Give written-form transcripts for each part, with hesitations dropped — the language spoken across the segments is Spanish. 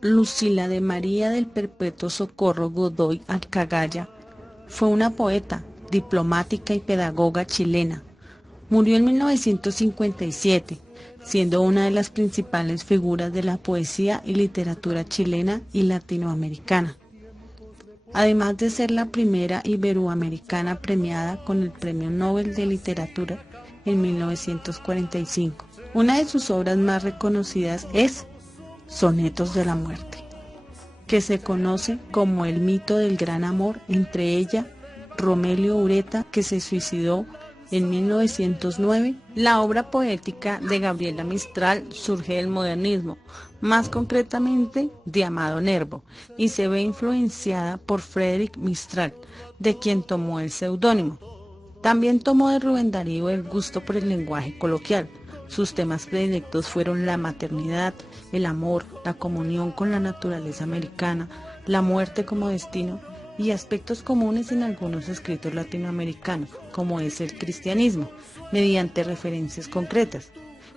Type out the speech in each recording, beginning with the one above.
Lucila de María del Perpetuo Socorro Godoy Alcagaya fue una poeta, diplomática y pedagoga chilena. Murió en 1957, siendo una de las principales figuras de la poesía y literatura chilena y latinoamericana. Además de ser la primera iberoamericana premiada con el Premio Nobel de Literatura en 1945. Una de sus obras más reconocidas es Sonetos de la Muerte, que se conoce como el mito del gran amor entre ella, Romelio Ureta, que se suicidó en 1909. La obra poética de Gabriela Mistral surge del modernismo, más concretamente de Amado Nervo, y se ve influenciada por Frédéric Mistral, de quien tomó el seudónimo. También tomó de Rubén Darío el gusto por el lenguaje coloquial. Sus temas predilectos fueron la maternidad, el amor, la comunión con la naturaleza americana, la muerte como destino y aspectos comunes en algunos escritos latinoamericanos, como es el cristianismo, mediante referencias concretas.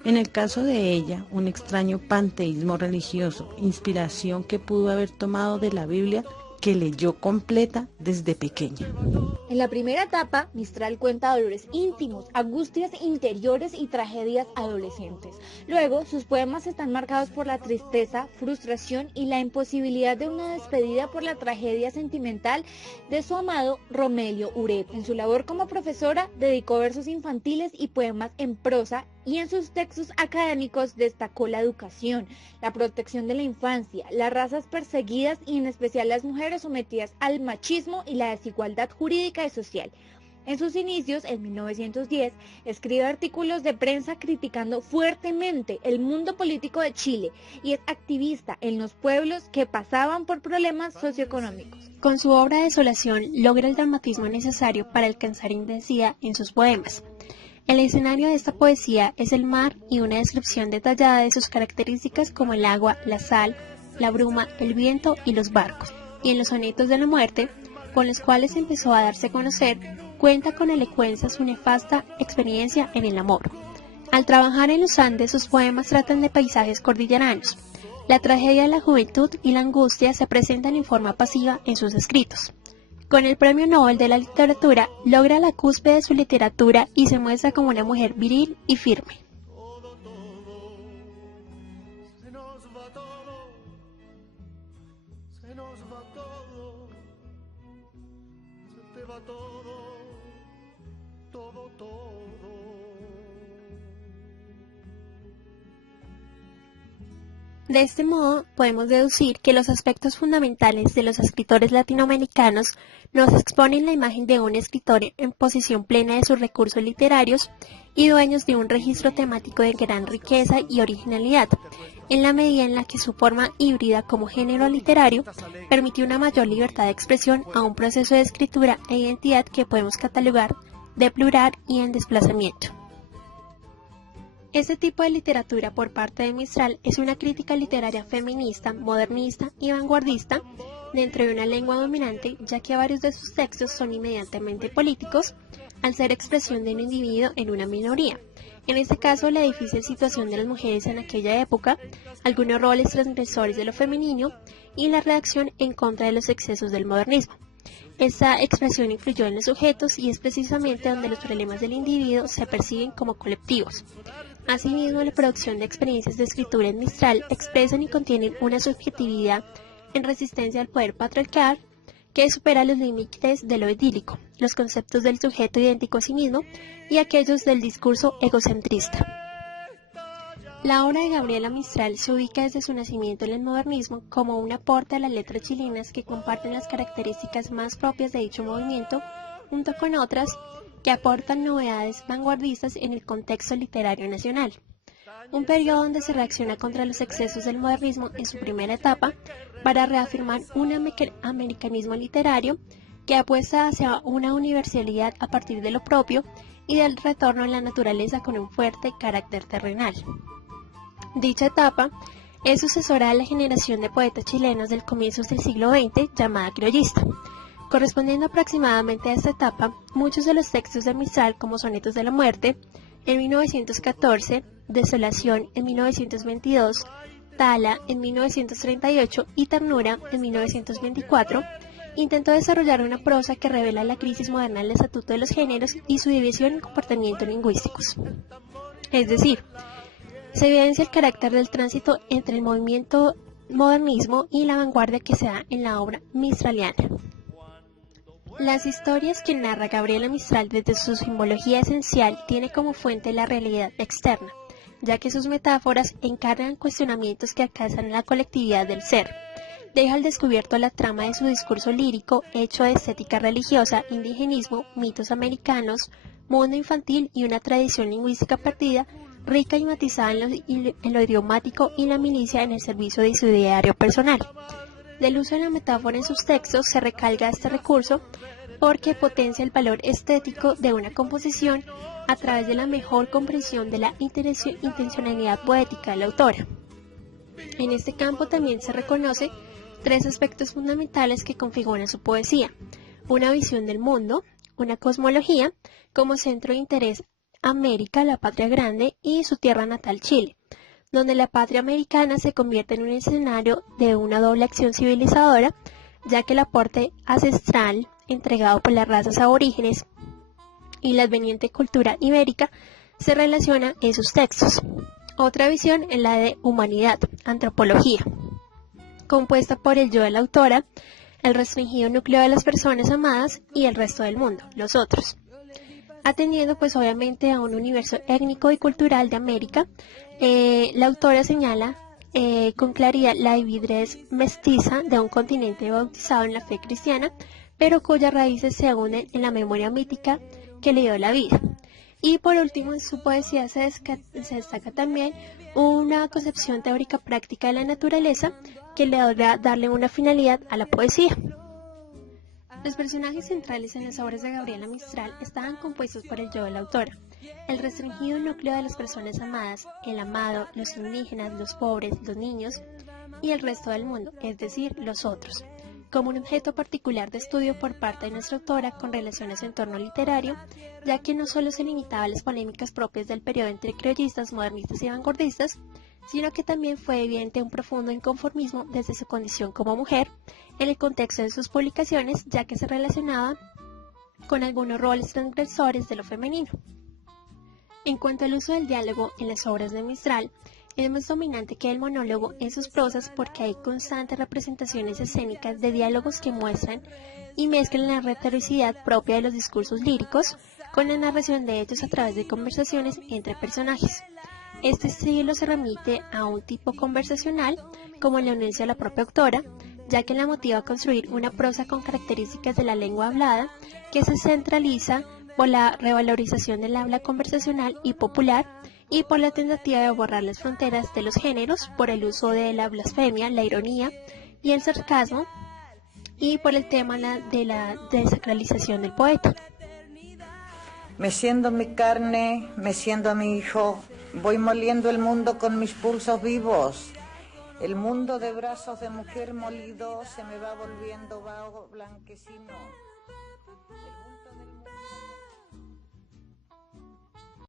En el caso de ella, un extraño panteísmo religioso, inspiración que pudo haber tomado de la Biblia, que leyó completa desde pequeña. En la primera etapa, Mistral cuenta dolores íntimos, angustias interiores y tragedias adolescentes. Luego, sus poemas están marcados por la tristeza, frustración y la imposibilidad de una despedida por la tragedia sentimental de su amado Romelio Ureta. En su labor como profesora, dedicó versos infantiles y poemas en prosa, y en sus textos académicos destacó la educación, la protección de la infancia, las razas perseguidas y en especial las mujeres sometidas al machismo y la desigualdad jurídica y social. En sus inicios, en 1910, escribe artículos de prensa criticando fuertemente el mundo político de Chile y es activista en los pueblos que pasaban por problemas socioeconómicos. Con su obra Desolación logra el dramatismo necesario para alcanzar intensidad en sus poemas. El escenario de esta poesía es el mar y una descripción detallada de sus características como el agua, la sal, la bruma, el viento y los barcos. Y en los sonetos de la muerte, con los cuales empezó a darse a conocer, cuenta con elocuencia su nefasta experiencia en el amor. Al trabajar en los Andes, sus poemas tratan de paisajes cordilleranos. La tragedia de la juventud y la angustia se presentan en forma pasiva en sus escritos. Con el Premio Nobel de la Literatura, logra la cúspide de su literatura y se muestra como una mujer viril y firme. De este modo, podemos deducir que los aspectos fundamentales de los escritores latinoamericanos nos exponen la imagen de un escritor en posición plena de sus recursos literarios y dueños de un registro temático de gran riqueza y originalidad, en la medida en la que su forma híbrida como género literario permitió una mayor libertad de expresión a un proceso de escritura e identidad que podemos catalogar de plural y en desplazamiento. Este tipo de literatura por parte de Mistral es una crítica literaria feminista, modernista y vanguardista dentro de una lengua dominante, ya que varios de sus textos son inmediatamente políticos, al ser expresión de un individuo en una minoría. En este caso, la difícil situación de las mujeres en aquella época, algunos roles transgresores de lo femenino y la reacción en contra de los excesos del modernismo. Esta expresión influyó en los sujetos y es precisamente donde los problemas del individuo se perciben como colectivos. Asimismo, la producción de experiencias de escritura en Mistral expresan y contienen una subjetividad en resistencia al poder patriarcal que supera los límites de lo idílico, los conceptos del sujeto idéntico a sí mismo y aquellos del discurso egocentrista. La obra de Gabriela Mistral se ubica desde su nacimiento en el modernismo como un aporte a las letras chilenas que comparten las características más propias de dicho movimiento, junto con otras que aportan novedades vanguardistas en el contexto literario nacional. Un periodo donde se reacciona contra los excesos del modernismo en su primera etapa para reafirmar un americanismo literario que apuesta hacia una universalidad a partir de lo propio y del retorno a la naturaleza con un fuerte carácter terrenal. Dicha etapa es sucesora de la generación de poetas chilenos del comienzos del siglo XX llamada criollista. Correspondiendo aproximadamente a esta etapa, muchos de los textos de Mistral, como Sonetos de la Muerte, en 1914, Desolación en 1922, Tala en 1938 y Ternura en 1924, intentó desarrollar una prosa que revela la crisis moderna del estatuto de los géneros y su división en comportamientos lingüísticos. Es decir, se evidencia el carácter del tránsito entre el movimiento modernismo y la vanguardia que se da en la obra mistraliana. Las historias que narra Gabriela Mistral desde su simbología esencial tiene como fuente la realidad externa, ya que sus metáforas encarnan cuestionamientos que alcanzan la colectividad del ser. Deja al descubierto la trama de su discurso lírico hecho de estética religiosa, indigenismo, mitos americanos, mundo infantil y una tradición lingüística perdida, rica y matizada en lo idiomático y la milicia en el servicio de su ideario personal. Del uso de la metáfora en sus textos se recalca este recurso porque potencia el valor estético de una composición a través de la mejor comprensión de la intencionalidad poética de la autora. En este campo también se reconoce tres aspectos fundamentales que configuran su poesía: una visión del mundo, una cosmología, como centro de interés América, la patria grande, y su tierra natal Chile, donde la patria americana se convierte en un escenario de una doble acción civilizadora, ya que el aporte ancestral entregado por las razas aborígenes y la adveniente cultura ibérica se relaciona en sus textos. Otra visión es la de humanidad, antropología, compuesta por el yo de la autora, el restringido núcleo de las personas amadas y el resto del mundo, los otros. Atendiendo pues obviamente a un universo étnico y cultural de América, la autora señala con claridad la dividez mestiza de un continente bautizado en la fe cristiana, pero cuyas raíces se unen en la memoria mítica que le dio la vida. Y por último, en su poesía se destaca también una concepción teórica práctica de la naturaleza que le logra darle una finalidad a la poesía. Los personajes centrales en las obras de Gabriela Mistral estaban compuestos por el yo de la autora, el restringido núcleo de las personas amadas, el amado, los indígenas, los pobres, los niños y el resto del mundo, es decir, los otros, como un objeto particular de estudio por parte de nuestra autora con relación a su entorno literario, ya que no solo se limitaba a las polémicas propias del periodo entre criollistas, modernistas y vanguardistas, sino que también fue evidente un profundo inconformismo desde su condición como mujer en el contexto de sus publicaciones, ya que se relacionaba con algunos roles transgresores de lo femenino. En cuanto al uso del diálogo en las obras de Mistral, es más dominante que el monólogo en sus prosas porque hay constantes representaciones escénicas de diálogos que muestran y mezclan la retoricidad propia de los discursos líricos con la narración de hechos a través de conversaciones entre personajes. Este estilo se remite a un tipo conversacional, como le anuncia la propia autora, ya que la motiva a construir una prosa con características de la lengua hablada que se centraliza por la revalorización del habla conversacional y popular y por la tentativa de borrar las fronteras de los géneros, por el uso de la blasfemia, la ironía y el sarcasmo, y por el tema de la desacralización del poeta. Meciendo mi carne, meciendo a mi hijo, voy moliendo el mundo con mis pulsos vivos. El mundo de brazos de mujer molido se me va volviendo vago blanquecino.